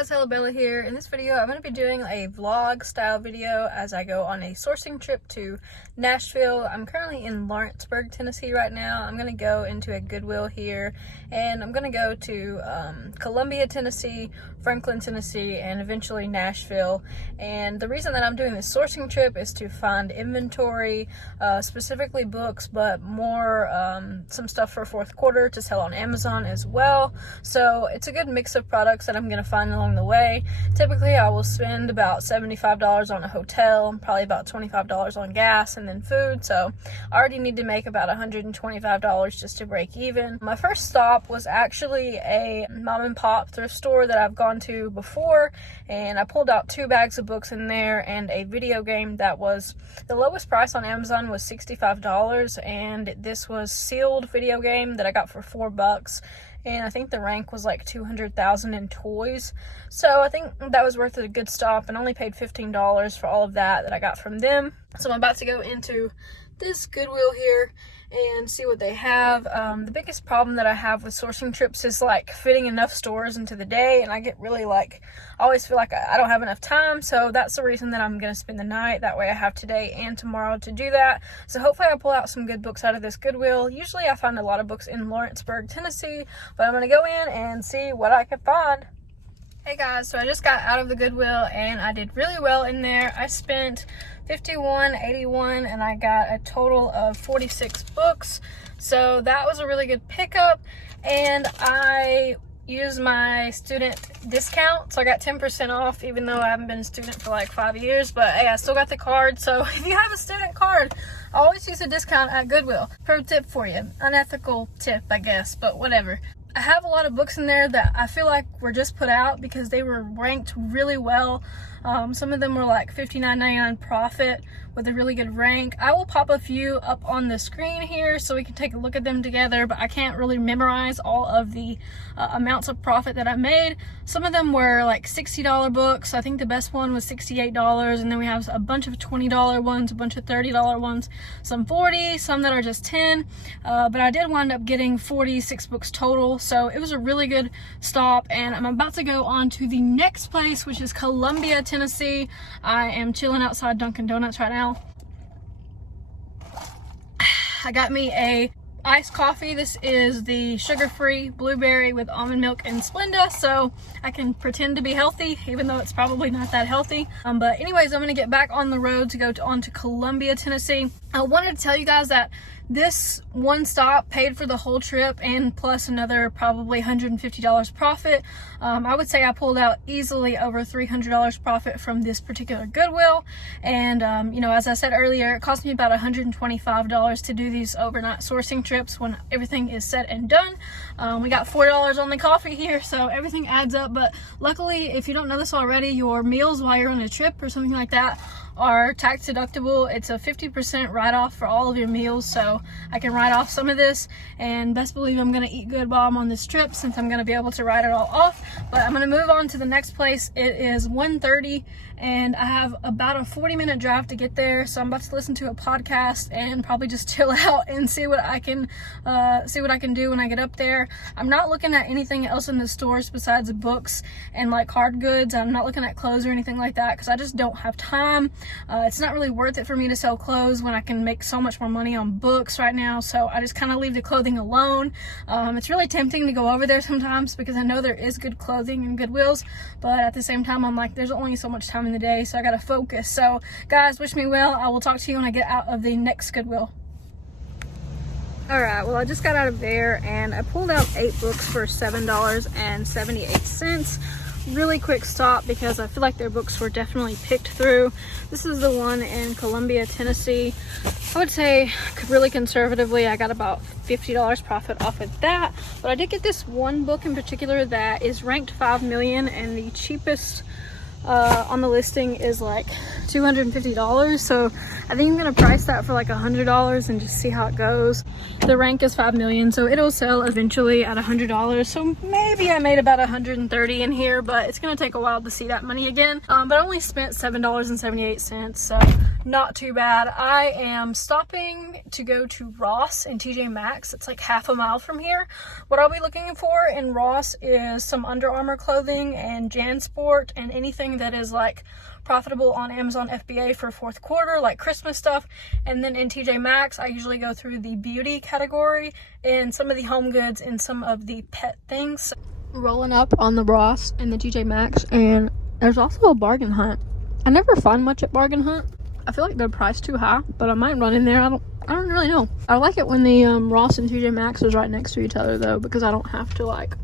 guys, Hello Bella here. In this video I'm going to be doing a vlog style video as I go on a sourcing trip to Nashville. I'm currently in Lawrenceburg, Tennessee right now. I'm going to go into a Goodwill here and I'm going to go to Columbia, Tennessee, Franklin, Tennessee, and eventually Nashville. And the reason that I'm doing this sourcing trip is to find inventory, specifically books, but more some stuff for fourth quarter to sell on Amazon as well. So it's a good mix of products that I'm going to find along the way. Typically I will spend about $75 on a hotel, probably about $25 on gas and then food, so I already need to make about $125 just to break even. My first stop was actually a mom and pop thrift store that I've gone to before, and I pulled out 2 bags of books in there and a video game that was the lowest price on Amazon was $65, and this was sealed video game that I got for $4, and I think the rank was like 200,000 in toys. So I think that was worth a good stop, and only paid $15 for all of that I got from them. So I'm about to go into this Goodwill here and see what they have. The biggest problem that I have with sourcing trips is like fitting enough stores into the day, and I get really I always feel like I don't have enough time. So that's the reason that I'm going to spend the night. That way I have today and tomorrow to do that. So hopefully I pull out some good books out of this Goodwill. Usually I find a lot of books in Lawrenceburg, Tennessee, but I'm going to go in and see what I can find. Hey guys, so I just got out of the Goodwill and I did really well in there. I spent $51.81 and I got a total of 46 books. So that was a really good pickup, and I used my student discount, so I got 10% off even though I haven't been a student for like 5 years, but hey, I still got the card. So if you have a student card, always use a discount at Goodwill. Pro tip for you. Unethical tip, I guess, but whatever. I have a lot of books in there that I feel like were just put out because they were ranked really well. Some of them were like $59.99 profit with a really good rank. I will pop a few up on the screen here so we can take a look at them together, but I can't really memorize all of the amounts of profit that I made. Some of them were like $60 books. I think the best one was $68, and then we have a bunch of $20 ones, a bunch of $30 ones, some $40, some that are just $10, but I did wind up getting 46 books total, so it was a really good stop. And I'm about to go on to the next place, which is Columbia, Tennessee. I am chilling outside Dunkin' Donuts right now. I got me a iced coffee. This is the sugar-free blueberry with almond milk and Splenda, so I can pretend to be healthy even though it's probably not that healthy. But anyways, I'm gonna get back on the road to go on to Columbia, Tennessee. I wanted to tell you guys that this one stop paid for the whole trip and plus another probably $150 profit. I would say I pulled out easily over $300 profit from this particular Goodwill. And you know, as I said earlier, it cost me about $125 to do these overnight sourcing trips when everything is said and done. We got $4 on the coffee here, so everything adds up. But luckily, if you don't know this already, your meals while you're on a trip or something like that are tax deductible. It's a 50% write-off for all of your meals, so I can write off some of this, and best believe I'm gonna eat good while I'm on this trip since I'm gonna be able to write it all off. But I'm gonna move on to the next place. It is 1:30 and I have about a 40-minute drive to get there, so I'm about to listen to a podcast and probably just chill out and see what I can do when I get up there. I'm not looking at anything else in the stores besides books and like hard goods. I'm not looking at clothes or anything like that because I just don't have time. It's not really worth it for me to sell clothes when I can make so much more money on books right now, so I just kind of leave the clothing alone. It's really tempting to go over there sometimes because I know there is good clothing and Goodwills, but at the same time I'm like, there's only so much time in the day, so I gotta focus. So guys, wish me well. I will talk to you when I get out of the next Goodwill. Alright, well, I just got out of there and I pulled out 8 books for $7.78. Really quick stop because I feel like their books were definitely picked through. This is the one in Columbia, Tennessee. I would say really conservatively I got about $50 profit off of that, but I did get this one book in particular that is ranked 5 million, and the cheapest on the listing is like $250, so I think I'm gonna price that for like $100 and just see how it goes. The rank is 5 million, so it'll sell eventually at $100, so maybe I made about $130 in here, but it's gonna take a while to see that money again. But I only spent $7.78, so not too bad. I am stopping to go to Ross and TJ Maxx. It's like half a mile from here. What I'll be looking for in Ross is some Under Armour clothing and JanSport and anything that is like profitable on Amazon FBA for fourth quarter, like Christmas stuff. And then in TJ Maxx, I usually go through the beauty category and some of the home goods and some of the pet things. Rolling up on the Ross and the TJ Maxx, and there's also a bargain hunt. I never find much at bargain hunt. I feel like they're priced too high, but I might run in there. I don't really know. I like it when the Ross and TJ Maxx is right next to each other though, because I don't have to like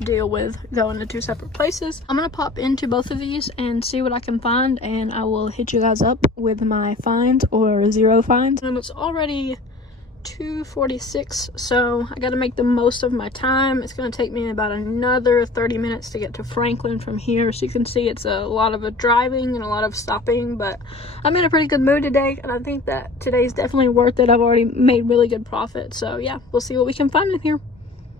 deal with going to two separate places. I'm gonna pop into both of these and see what I can find, and I will hit you guys up with my finds or zero finds. And it's already 2:46, so I got to make the most of my time. It's going to take me about another 30 minutes to get to Franklin from here, so you can see it's a lot of driving and a lot of stopping, but I'm in a pretty good mood today, and I think that today's definitely worth it. I've already made really good profit, so yeah, we'll see what we can find in here.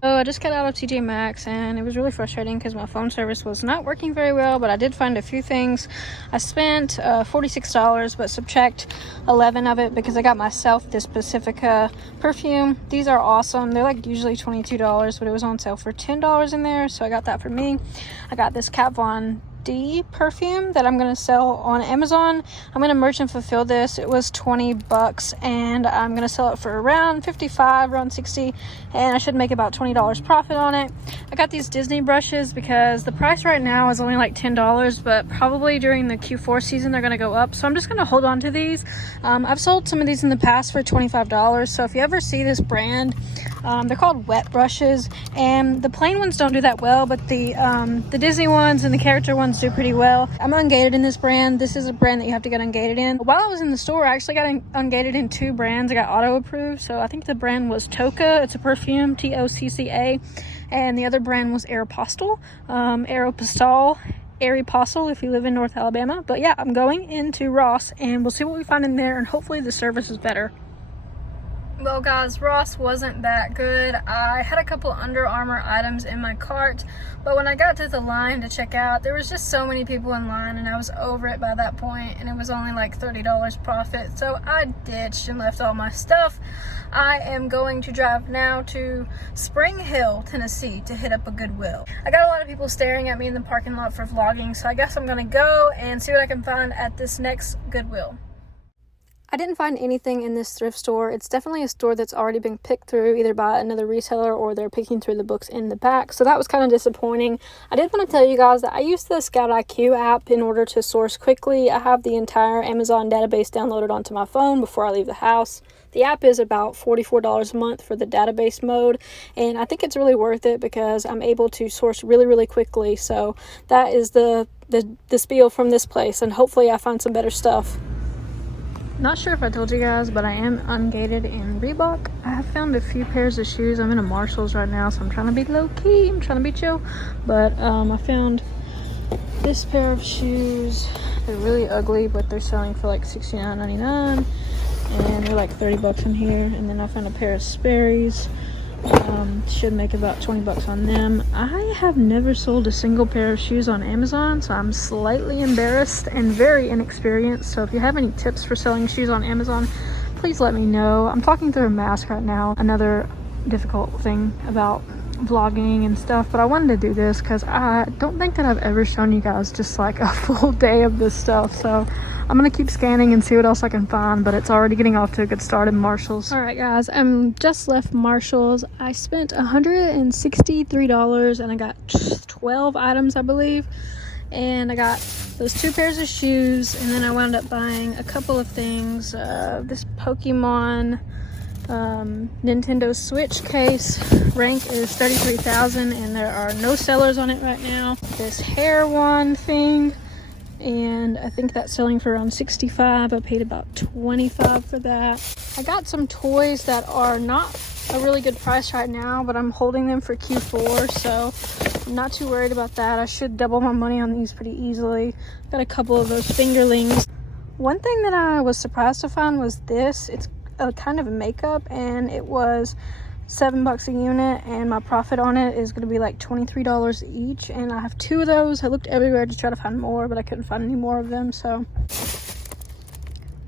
So I just got out of TJ Maxx, and it was really frustrating because my phone service was not working very well, but I did find a few things. I spent $46, but subtract 11 of it because I got myself this Pacifica perfume. These are awesome. They're like usually $22, but it was on sale for $10 in there, so I got that for me. I got this Kat Von D perfume that I'm going to sell on Amazon. I'm going to merchant fulfill this. It was 20 bucks, and I'm going to sell it for around 55, around 60, and I should make about $20 profit on it. I got these Disney brushes because the price right now is only like $10, but probably during the Q4 season they're going to go up, so I'm just going to hold on to these. I've sold some of these in the past for $25, so if you ever see this brand, they're called wet brushes, and the plain ones don't do that well, but the Disney ones and the character ones do pretty well. I'm ungated in this brand. This is a brand that you have to get ungated in. While I was in the store, I actually got ungated in two brands. I got auto approved, so I think the brand was Tocca. It's a perfume, Tocca, and the other brand was Aeropostale, Aeropostale if you live in North Alabama. But yeah, I'm going into Ross, and we'll see what we find in there, and hopefully the service is better. Well guys, Ross wasn't that good. I had a couple Under Armour items in my cart, but when I got to the line to check out, there was just so many people in line, and I was over it by that point, and it was only like $30 profit, so I ditched and left all my stuff. I am going to drive now to Spring Hill, Tennessee to hit up a Goodwill. I got a lot of people staring at me in the parking lot for vlogging, so I guess I'm gonna go and see what I can find at this next Goodwill. I didn't find anything in this thrift store. It's definitely a store that's already been picked through either by another reseller or they're picking through the books in the back. So that was kind of disappointing. I did want to tell you guys that I use the Scout IQ app in order to source quickly. I have the entire Amazon database downloaded onto my phone before I leave the house. The app is about $44 a month for the database mode, and I think it's really worth it because I'm able to source really, really quickly. So that is the spiel from this place, and hopefully I find some better stuff. Not sure if I told you guys, but I am ungated in Reebok. I have found a few pairs of shoes. I'm in a Marshall's right now, so I'm trying to be low-key. I'm trying to be chill. But I found this pair of shoes. They're really ugly, but they're selling for like $69.99. And they're like 30 bucks in here. And then I found a pair of Sperry's. Should make about 20 bucks on them. I have never sold a single pair of shoes on Amazon, so I'm slightly embarrassed and very inexperienced. So if you have any tips for selling shoes on Amazon, please let me know. I'm talking through a mask right now, another difficult thing about vlogging and stuff, but I wanted to do this because I don't think that I've ever shown you guys just like a full day of this stuff. So I'm gonna keep scanning and see what else I can find, but it's already getting off to a good start in Marshall's. All right guys, I'm just left Marshall's. I spent $163 and I got 12 items, I believe. And I got those two pairs of shoes, and then I wound up buying a couple of things. This Pokemon Nintendo Switch case. Rank is 33,000 and there are no sellers on it right now. This hair wand thing, and I think that's selling for around 65. I paid about 25 for that. I got some toys that are not a really good price right now, but I'm holding them for Q4, so I'm not too worried about that. I should double my money on these pretty easily. Got a couple of those fingerlings. One thing that I was surprised to find was this. It's a kind of a makeup, and it was $7 a unit, and my profit on it is going to be like $23 each, and I have two of those. I looked everywhere to try to find more, but I couldn't find any more of them. So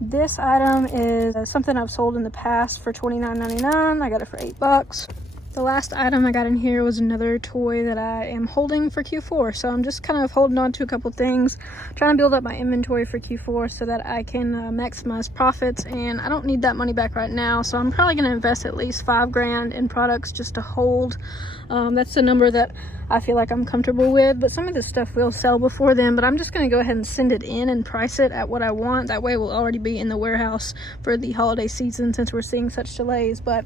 This item is something I've sold in the past for $29.99. I got it for $8. The last item I got in here was another toy that I am holding for Q4. So I'm just kind of holding on to a couple things, trying to build up my inventory for Q4 so that I can maximize profits. And I don't need that money back right now. So I'm probably going to invest at least $5,000 in products just to hold. That's the number that I feel like I'm comfortable with, but some of this stuff will sell before then. But I'm just going to go ahead and send it in and price it at what I want. That way it will already be in the warehouse for the holiday season since we're seeing such delays. But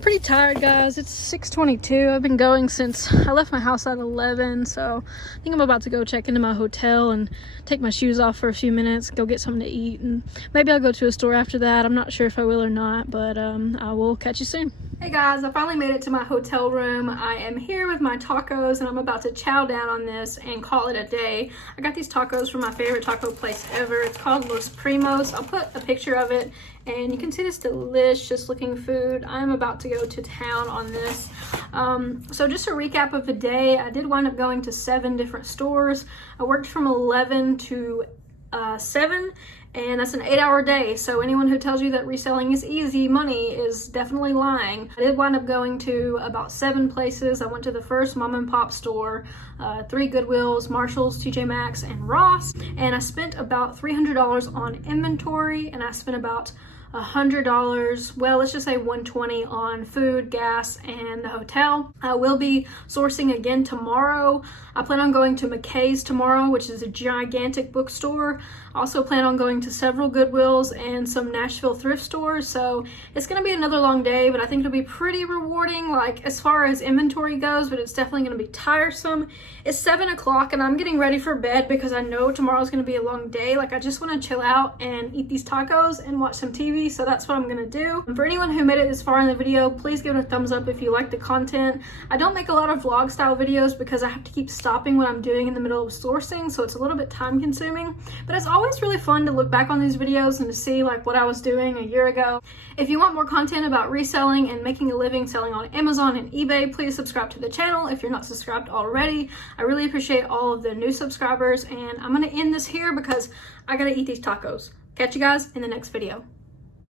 pretty tired, guys. It's 6:22. I've been going since I left my house at 11, so I think I'm about to go check into my hotel and take my shoes off for a few minutes, go get something to eat, and maybe I'll go to a store after that. I'm not sure if I will or not, but I will catch you soon. Hey guys, I finally made it to my hotel room. I am here with my tacos and I'm about to chow down on this and call it a day. I got these tacos from my favorite taco place ever. It's called Los Primos. I'll put a picture of it and you can see this delicious looking food. I'm about to go to town on this. So just a recap of the day, I did wind up going to 7 different stores. I worked from 11 to 7, and that's an 8-hour day. So anyone who tells you that reselling is easy money is definitely lying. I did wind up going to about 7 places. I went to the first mom and pop store, 3 Goodwills, Marshalls, TJ Maxx, and Ross, and I spent about $300 on inventory, and I spent about $100, well, let's just say $120 on food, gas, and the hotel. I will be sourcing again tomorrow. I plan on going to McKay's tomorrow, which is a gigantic bookstore. I also plan on going to several Goodwills and some Nashville thrift stores. So it's going to be another long day, but I think it'll be pretty rewarding, like as far as inventory goes, but it's definitely going to be tiresome. It's 7 o'clock and I'm getting ready for bed because I know tomorrow's going to be a long day. Like I just want to chill out and eat these tacos and watch some TV. So that's what I'm going to do. And for anyone who made it this far in the video, please give it a thumbs up if you like the content. I don't make a lot of vlog style videos because I have to keep stopping what I'm doing in the middle of sourcing, so it's a little bit time consuming, but it's always really fun to look back on these videos and to see like what I was doing a year ago. If you want more content about reselling and making a living selling on Amazon and eBay, please subscribe to the channel if you're not subscribed already. I really appreciate all of the new subscribers, and I'm going to end this here because I gotta eat these tacos. Catch you guys in the next video.